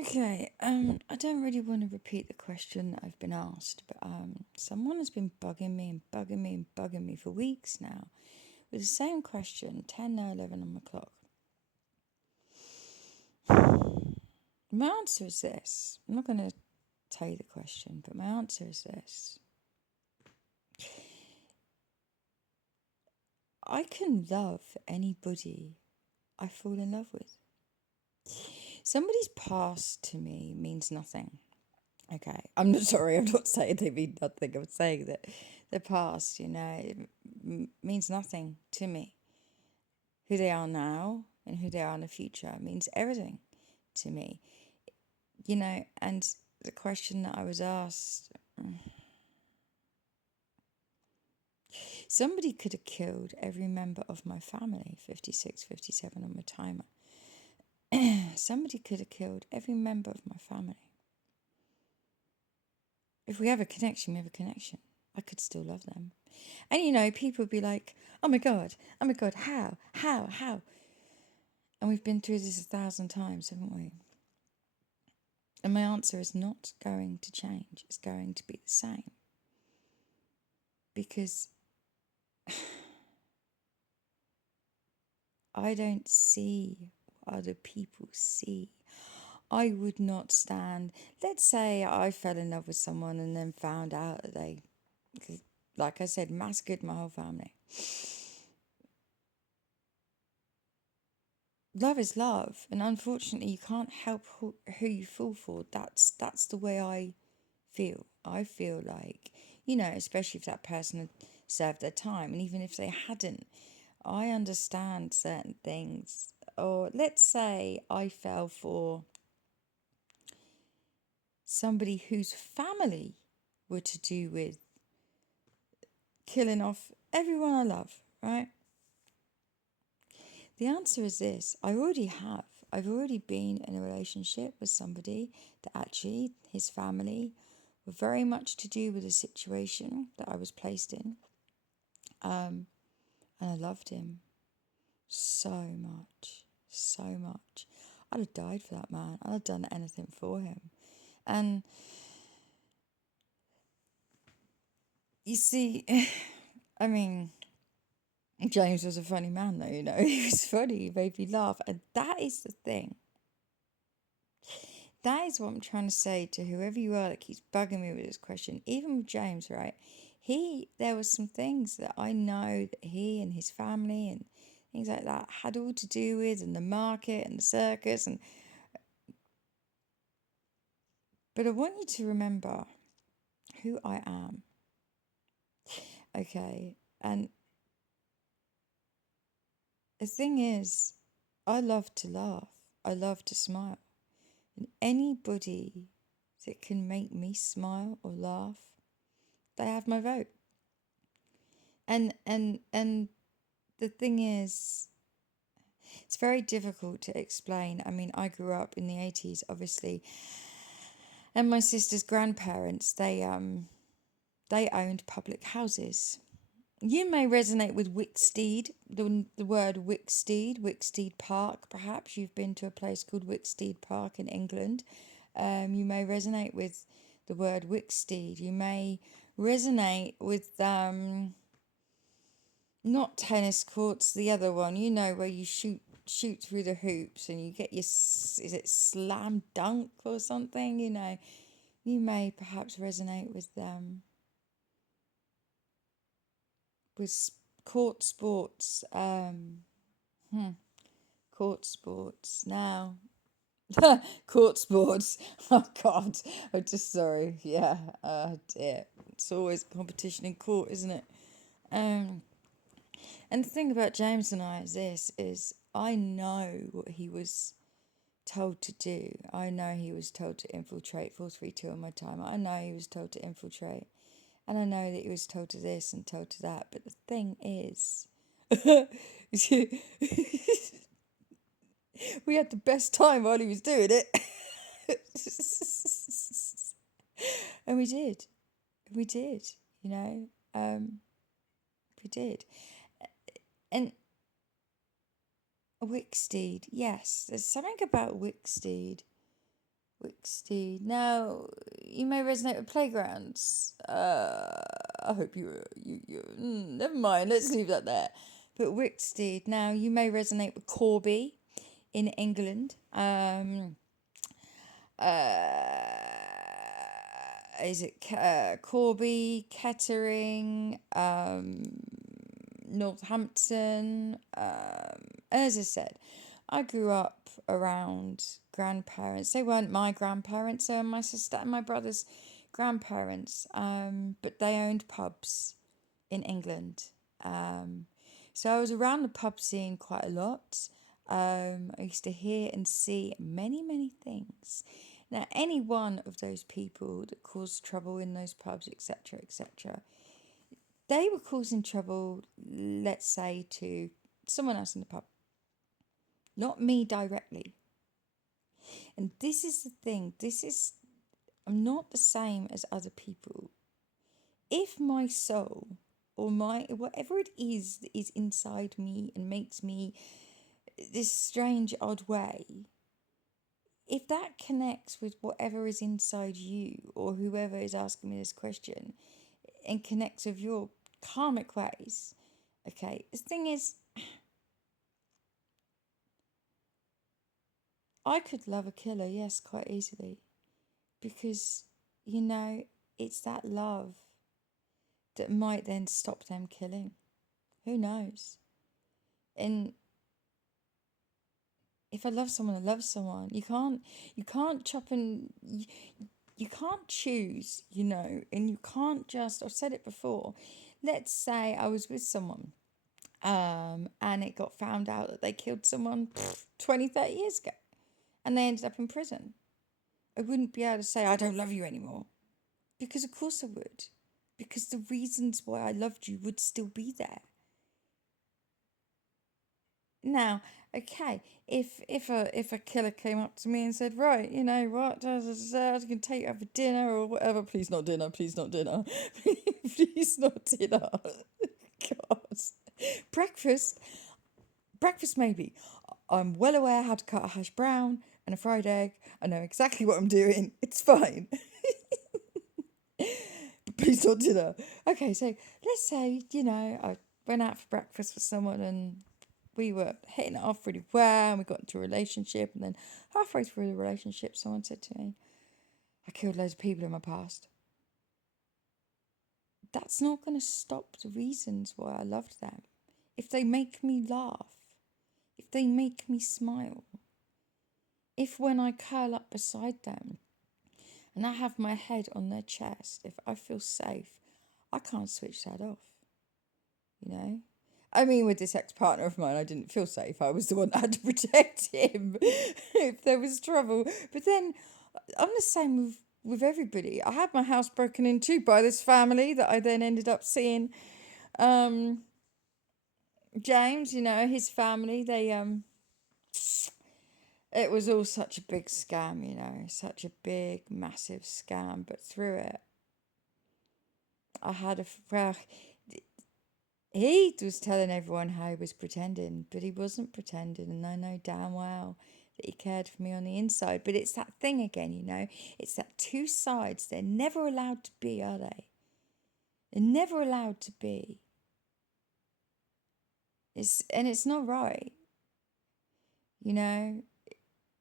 Okay, I don't really want to repeat the question that I've been asked, but someone has been bugging me and bugging me and bugging me for weeks now with the same question, 10 now 11 on my clock. My answer is this. I'm not going to tell you the question, but my answer is this. I can love anybody I fall in love with. Somebody's past to me means nothing. Okay, I'm not sorry. I'm not saying they mean nothing. I'm saying that the past, means nothing to me. Who they are now and who they are in the future means everything to me. And the question that I was asked, somebody could have killed every member of my family, 56, 57 on my timer. Somebody could have killed every member of my family. If we have a connection, we have a connection. I could still love them. And people would be like, oh my God, how? And we've been through this 1,000 times, haven't we? And my answer is not going to change. It's going to be the same. Because I don't see what other people see. I would not stand. Let's say I fell in love with someone and then found out that they, like I said, massacred my whole family. Love is love, and unfortunately, you can't help who you fall for. That's the way I feel. I feel like, especially if that person had served their time, and even if they hadn't, I understand certain things. Or let's say I fell for somebody whose family were to do with killing off everyone I love, right? The answer is this. I already have. I've already been in a relationship with somebody that actually his family were very much to do with the situation that I was placed in. And I loved him so much, so much. I'd have died for that man. I'd have done anything for him. And you see, I mean, James was a funny man, though, he was funny, he made me laugh. And that is the thing. That is what I'm trying to say to whoever you are that keeps bugging me with this question. Even with James, right? There was some things that I know that he and his family and things like that had all to do with, and the market and the circus. But I want you to remember who I am. Okay. And the thing is, I love to laugh. I love to smile. And anybody that can make me smile or laugh, they have my vote. And the thing is, it's very difficult to explain. I mean, I grew up in the 80s, obviously, and my sister's grandparents, they owned public houses. You may resonate with Wicksteed, the word Wicksteed Park. Perhaps you've been to a place called Wicksteed Park in England. You may resonate with the word Wicksteed. You may resonate with not tennis courts, the other one. Where you shoot through the hoops and you get your, is it slam dunk or something? You may perhaps resonate with court sports. Court sports now. Court sports. Oh God, I'm just sorry. Yeah, dear. It's always competition in court, isn't it? And the thing about James and I is I know what he was told to do. I know he was told to infiltrate 432 on my timer. I know he was told to infiltrate. And I know that he was told to this and told to that. But the thing is, we had the best time while he was doing it. And we did. We did, you know. We did. And Wicksteed, yes, there's something about Wicksteed Wicksteed. Now, you may resonate with playgrounds. I hope never mind, let's leave that there. But Wicksteed. Now, you may resonate with Corby in England. Is it Corby, Kettering, Northampton? As I said, I grew up around grandparents. They weren't my grandparents, they were my sister and my brother's grandparents. But they owned pubs in England. So I was around the pub scene quite a lot. I used to hear and see many, many things. Now, any one of those people that caused trouble in those pubs, etc., etc., they were causing trouble, let's say, to someone else in the pub, not me directly. And this is the thing, I'm not the same as other people. If my soul or my whatever it is that is inside me and makes me this strange, odd way, if that connects with whatever is inside you or whoever is asking me this question and connects with your karmic ways, okay, the thing is, I could love a killer, yes, quite easily, because, it's that love that might then stop them killing. Who knows? And if I love someone, I love someone. You can't chop and you can't choose, and you can't just. I've said it before. Let's say I was with someone, and it got found out that they killed someone 20, 30 years ago, and they ended up in prison. I wouldn't be able to say I don't love you anymore, because of course I would, because the reasons why I loved you would still be there. Now, okay, if a killer came up to me and said, right, you know what, I can take you out for dinner or whatever, please not dinner, please not dinner, please not dinner. God, breakfast maybe. I'm well aware how to cut a hash brown and a fried egg. I know exactly what I'm doing. It's fine. But please not dinner. Okay, so let's say, I went out for breakfast with someone and we were hitting it off really well and we got into a relationship, and then halfway through the relationship someone said to me, I killed loads of people in my past. That's not going to stop the reasons why I loved them. If they make me laugh, if they make me smile, if when I curl up beside them and I have my head on their chest, if I feel safe, I can't switch that off, I mean, with this ex-partner of mine, I didn't feel safe. I was the one that had to protect him if there was trouble. But then I'm the same with everybody. I had my house broken into by this family that I then ended up seeing. James, his family, it was all such a big scam, such a big, massive scam. But through it, I had he was telling everyone how he was pretending, but he wasn't pretending, and I know damn well that he cared for me on the inside. But it's that thing again, it's that two sides. They're never allowed to be, are they? They're never allowed to be. It's not right.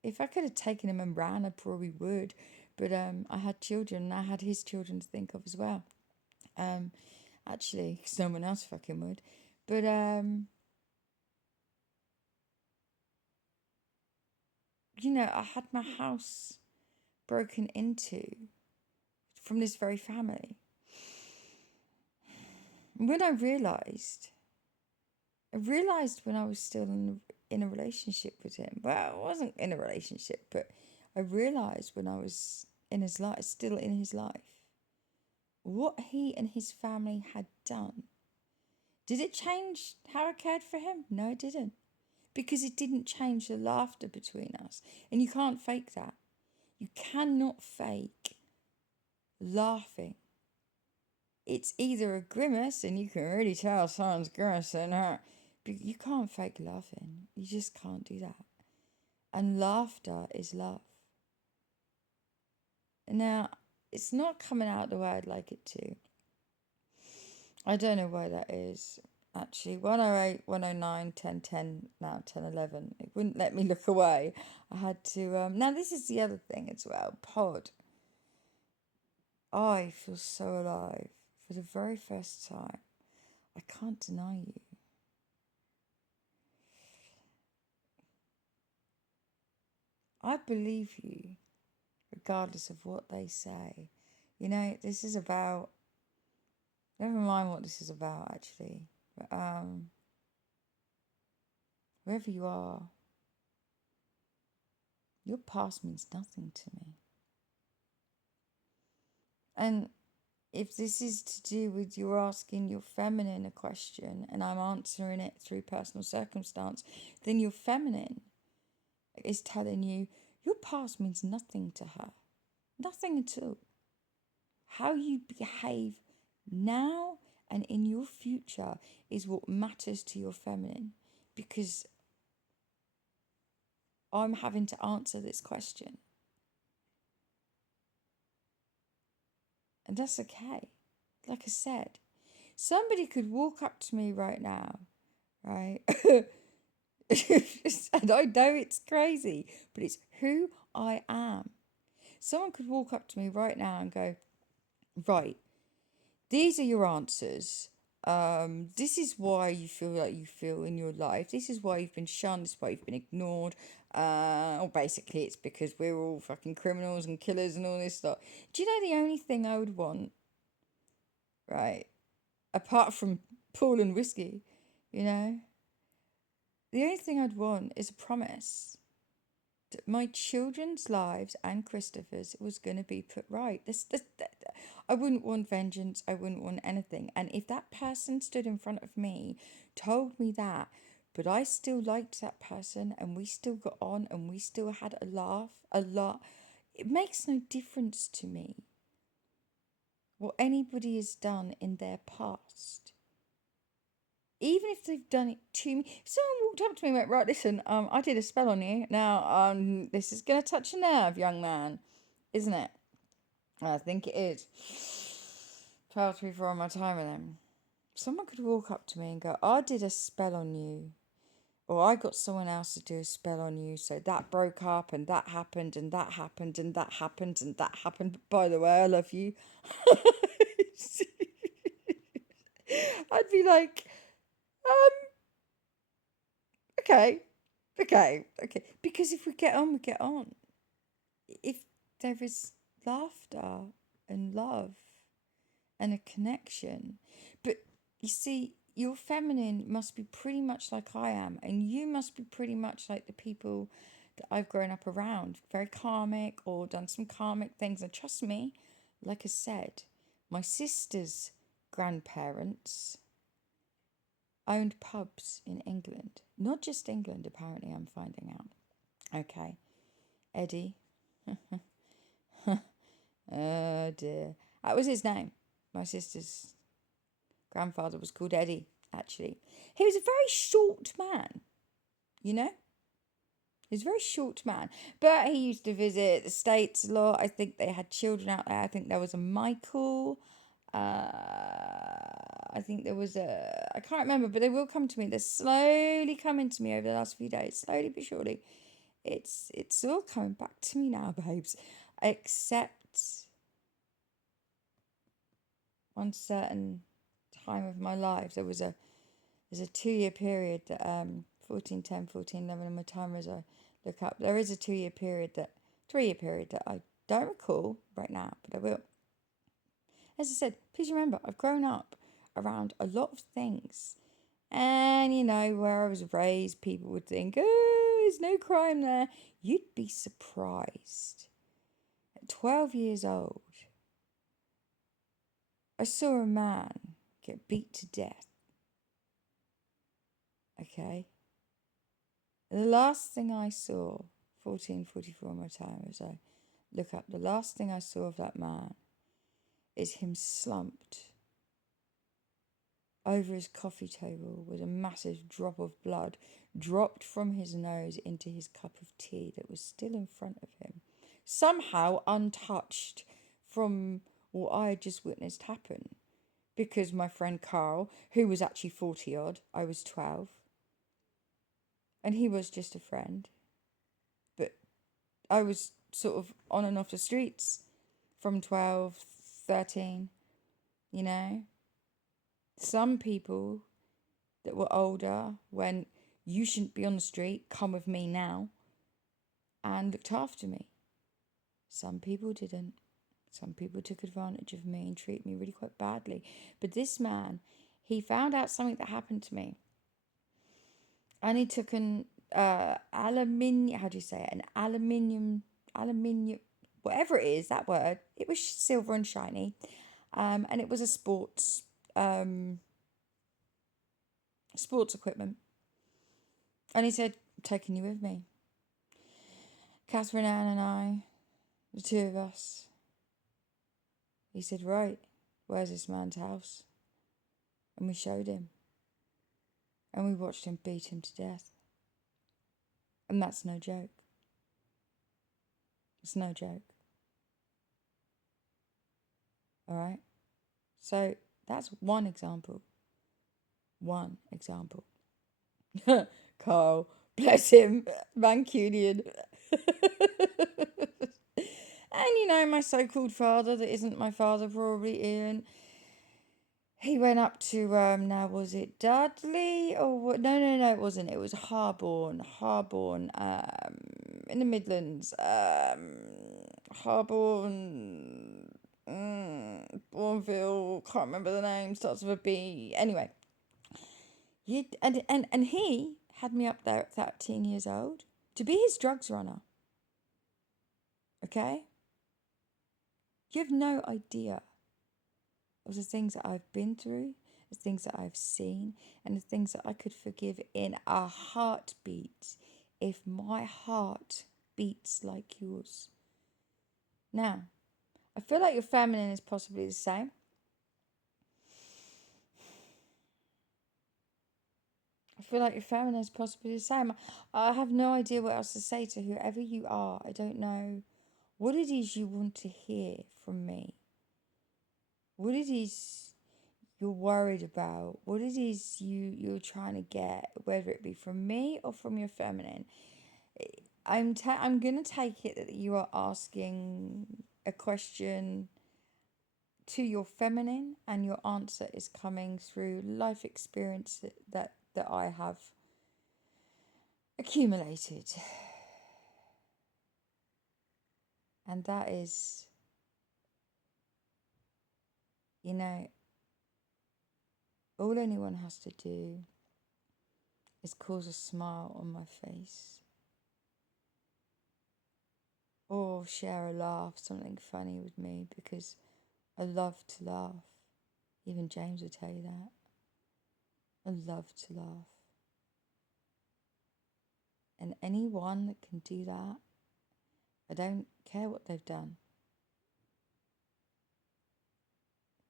If I could have taken him and ran, I probably would. But I had children, and I had his children to think of as well. Actually, because no one else fucking would. But I had my house broken into from this very family. When I realised when I was still in a relationship with him. Well, I wasn't in a relationship, but I realised when I was in his life, still in his life, what he and his family had done. Did it change how I cared for him? No, it didn't. Because it didn't change the laughter between us. And you can't fake that. You cannot fake laughing. It's either a grimace, and you can really tell someone's grimacing, but you can't fake laughing. You just can't do that. And laughter is love. Now, it's not coming out the way I'd like it to. I don't know why that is. Actually, 108, 109, 10, 10, now 10, 11. It wouldn't let me look away. I had to. Now, this is the other thing as well. Pod. I feel so alive for the very first time. I can't deny you. I believe you, regardless of what they say. You know, this is about. Never mind what this is about, actually. But, wherever you are, your past means nothing to me. And if this is to do with you asking your feminine a question and I'm answering it through personal circumstance, then your feminine is telling you your past means nothing to her. Nothing at all. How you behave now and in your future is what matters to your feminine, because I'm having to answer this question. And that's okay. Like I said, somebody could walk up to me right now, right? And I know it's crazy, but it's who I am. Someone could walk up to me right now and go, right, these are your answers. This is why you feel like you feel in your life. This is why you've been shunned. This is why you've been ignored. Or basically, it's because we're all fucking criminals and killers and all this stuff. Do you know the only thing I would want, right? Apart from pool and whiskey, you know? The only thing I'd want is a promise that my children's lives and Christopher's was going to be put right. I wouldn't want vengeance. I wouldn't want anything. And if that person stood in front of me, told me that, but I still liked that person and we still got on and we still had a laugh, a lot, it makes no difference to me what anybody has done in their past. Even if they've done it to me. If someone walked up to me and went, right, listen, I did a spell on you. Now, this is going to touch a nerve, young man. Isn't it? I think it is. 12, 3, 4 on my time with them. Someone could walk up to me and go, I did a spell on you. Or I got someone else to do a spell on you. So that broke up and that happened and that happened and that happened and that happened. By the way, I love you. I'd be like, okay. Because if we get on, we get on. If there is laughter and love and a connection. But you see, your feminine must be pretty much like I am, and you must be pretty much like the people that I've grown up around, very karmic or done some karmic things. And trust me, like I said, my sister's grandparents owned pubs in England. Not just England, apparently, I'm finding out. Okay. Eddie. Oh dear. That was his name. My sister's grandfather was called Eddie, actually. He was a very short man, you know? He was a very short man. But he used to visit the States a lot. I think they had children out there. I think there was a Michael. I think there was I can't remember, but they will come to me. They're slowly coming to me over the last few days, slowly but surely. It's all coming back to me now, babes. Except one certain time of my life, there's a 2-year period that 14, 10, 14, 11 on my timer as I look up. There is a 3-year period that I don't recall right now, but I will. As I said, please remember, I've grown up around a lot of things. And, you know, where I was raised, people would think, oh, there's no crime there. You'd be surprised. At 12 years old, I saw a man get beat to death. Okay? The last thing I saw, 14:44 on my time, as I look up, the last thing I saw of that man is him slumped over his coffee table with a massive drop of blood dropped from his nose into his cup of tea that was still in front of him. somehow untouched from what I had just witnessed happen. Because my friend Carl, who was actually 40 odd, I was 12, and he was just a friend. But I was sort of on and off the streets from 12, 13, you know. Some people that were older went, you shouldn't be on the street, come with me now, and looked after me. Some people didn't. Some people took advantage of me and treated me really quite badly. But this man, he found out something that happened to me. And he took an aluminium, how do you say it? An aluminium, whatever it is, that word. It was silver and shiny. And it was a sports equipment. And he said, I'm taking you with me. Catherine Ann and I, the two of us. He said, right, where's this man's house? And we showed him. And we watched him beat him to death. And that's no joke. It's no joke. Alright? So that's one example. One example. Carl, bless him, Mancunian. And you know, my so-called father, that isn't my father, probably Ian. He went up to, now was it Dudley or what? No, it wasn't. It was Harborne, in the Midlands. Harborne, Bourneville, can't remember the name, starts with a B. Anyway, and he had me up there at 13 years old to be his drugs runner. Okay? You have no idea of the things that I've been through, the things that I've seen, and the things that I could forgive in a heartbeat if my heart beats like yours. Now, I feel like your feminine is possibly the same. I have no idea what else to say to whoever you are. I don't know what it is you want to hear from me. What it is you're worried about, what it is you're trying to get, whether it be from me or from your feminine. I'm going to take it that you are asking a question to your feminine, and your answer is coming through life experience that I have accumulated. And that is, you know, all anyone has to do is cause a smile on my face, or share a laugh, something funny with me, because I love to laugh. Even James would tell you that. I love to laugh. And anyone that can do that, I don't care what they've done.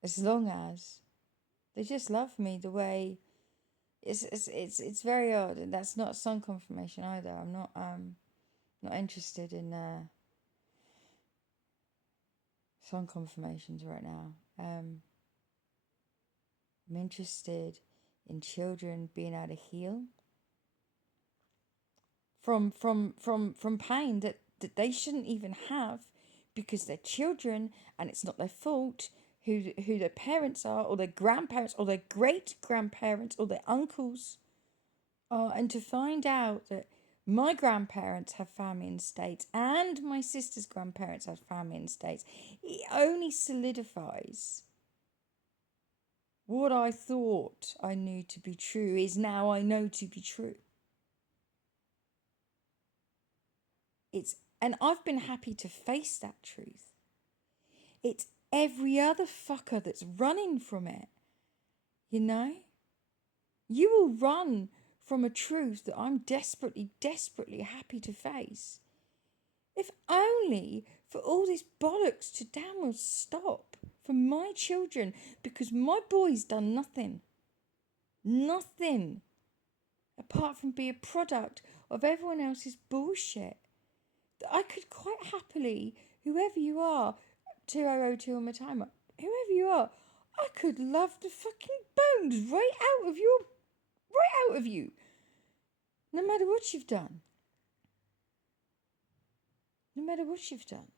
As long as they just love me the way it's very odd, and that's not song confirmation either. I'm not interested in song confirmations right now. I'm interested in children being able to heal from pain that they shouldn't even have, because they're children and it's not their fault who their parents are, or their grandparents, or their great grandparents, or their uncles are. And to find out that my grandparents have family in the States and my sister's grandparents have family in the States, it only solidifies what I thought I knew to be true is now I know to be true. And I've been happy to face that truth. It's every other fucker that's running from it. You know? You will run from a truth that I'm desperately, desperately happy to face. If only for all this bollocks to damn well stop for my children, because my boy's done nothing. Nothing. Apart from be a product of everyone else's bullshit. I could quite happily, whoever you are, 2002 on my timer, whoever you are, I could love the fucking bones right out of you. No matter what you've done. No matter what you've done.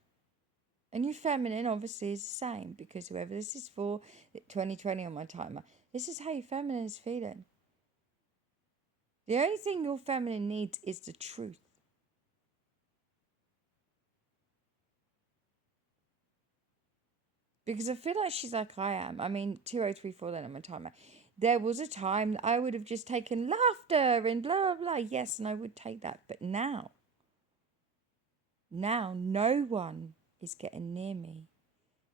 And your feminine obviously is the same, because whoever this is for, 2020 on my timer, this is how your feminine is feeling. The only thing your feminine needs is the truth. Because I feel like she's like I am. I mean, 2034 then on my timer. There was a time that I would have just taken laughter and blah, blah, blah. Yes, and I would take that. But now, no one is getting near me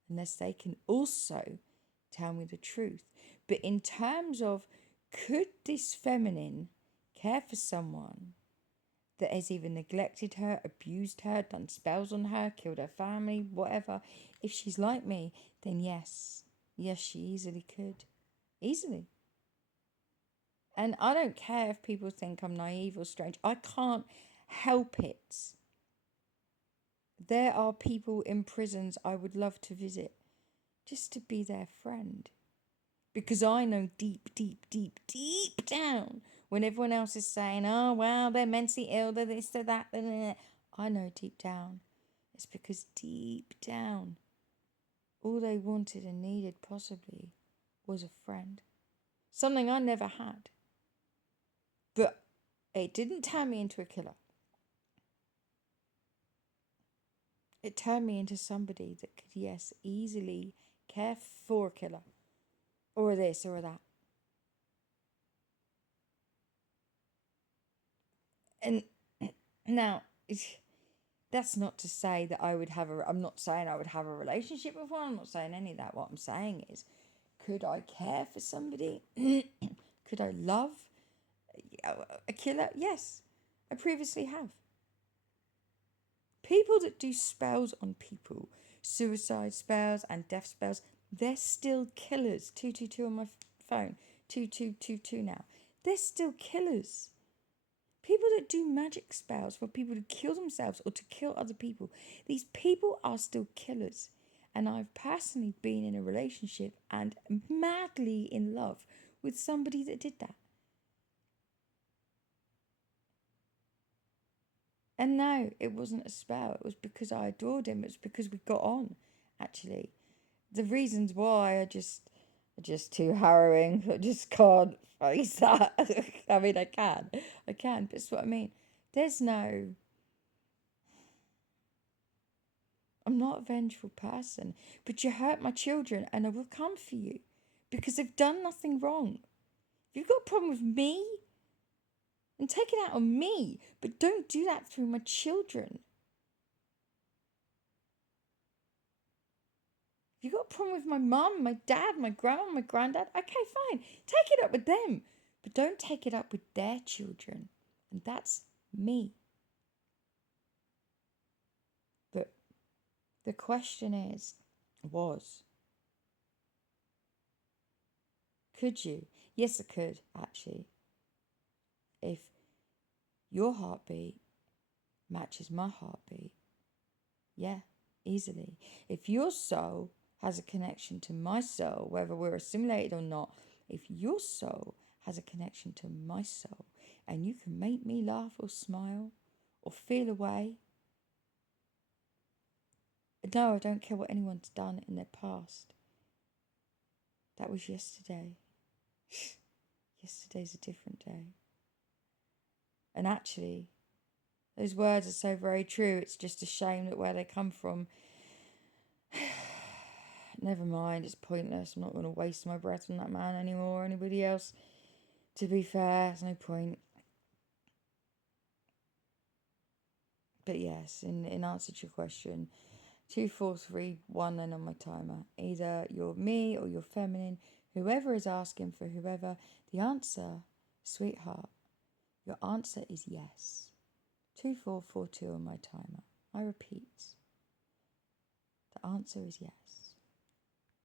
unless they can also tell me the truth. But in terms of, could this feminine care for someone that has either neglected her, abused her, done spells on her, killed her family, whatever? If she's like me, then yes. Yes, she easily could. Easily. And I don't care if people think I'm naive or strange. I can't help it. There are people in prisons I would love to visit just to be their friend. Because I know deep down, when everyone else is saying, oh, well, they're mentally ill, they're this, they're that, I know deep down. It's because deep down, all they wanted and needed possibly was a friend. Something I never had. But it didn't turn me into a killer. It turned me into somebody that could, yes, easily care for a killer. Or this or that. And now, that's not to say that I'm not saying I would have a relationship with one. I'm not saying any of that. What I'm saying is, could I care for somebody? Could I love a killer? Yes, I previously have. People that do spells on people, suicide spells and death spells, they're still killers. 222 on my phone, 2222 now. They're still killers. People that do magic spells for people to kill themselves or to kill other people, these people are still killers. And I've personally been in a relationship and madly in love with somebody that did that. And no, it wasn't a spell. It was because I adored him. It was because we got on, actually. The reasons why are just too harrowing. I just can't face that. I mean, I can, but it's what I mean. I'm not a vengeful person, but you hurt my children and I will come for you because they've done nothing wrong. If you've got a problem with me, then take it out on me, but don't do that through my children. If you've got a problem with my mum, my dad, my grandma, my granddad, okay, fine. Take it up with them, but don't take it up with their children. And that's me. But the question was, could you? Yes, I could, actually. If your heartbeat matches my heartbeat, yeah, easily. If your soul has a connection to my soul, whether we're assimilated or not, if your soul has a connection to my soul, and you can make me laugh or smile or feel a way, no, I don't care what anyone's done in their past. That was yesterday. Yesterday's a different day. And actually, those words are so very true. It's just a shame that where they come from, never mind, it's pointless. I'm not going to waste my breath on that man anymore or anybody else. To be fair, there's no point. But yes, in answer to your question, 2, 4, 3, 1 then on my timer. Either you're me or you're feminine. Whoever is asking for whoever, the answer, sweetheart, your answer is yes. 2, 4, 4, 2 on my timer. I repeat, the answer is yes.